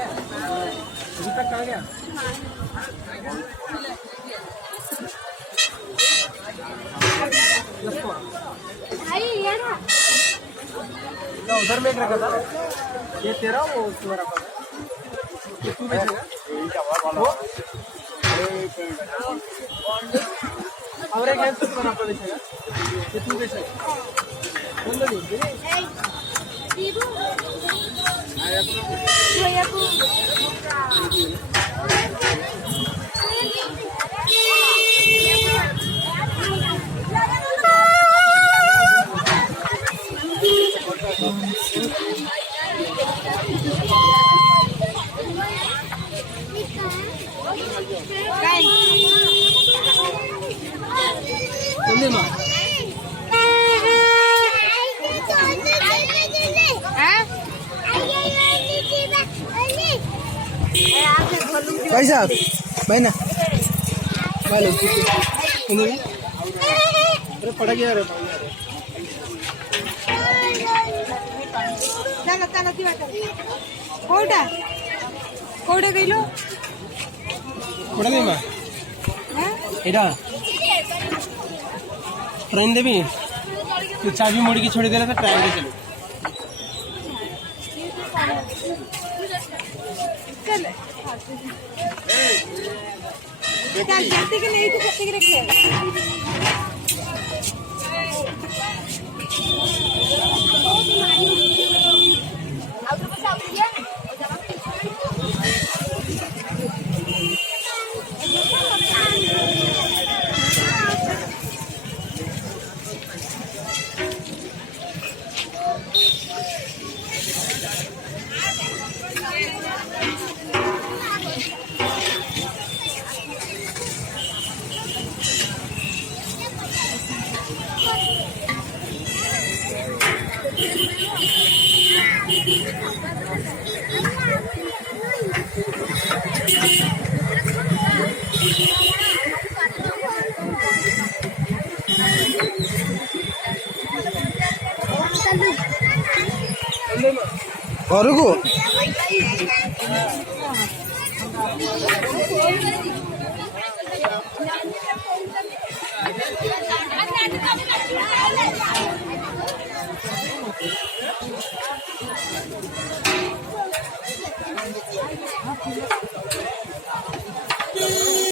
अभी तक कहाँ गया? उधर में एक रखा था, ये तेरा वो तुम्हारा पास है, तू बेचेगा? और एक है तुम्हारा पास बेचेगा, ये तू बेचेगा? बोलो नहीं भाई साहब भाई ना भाई लोग अरे पड़ गया रे चला चला ती वाटत कोडा कोडा गेलो कोड़ा दे मां एडा ट्रेन देवी तू चाबी मोड़ के छोड़ दे रहा था ट्रेन के चलो चल चल जल्दी के नहीं तो जल्दी के रखे और को Thank you.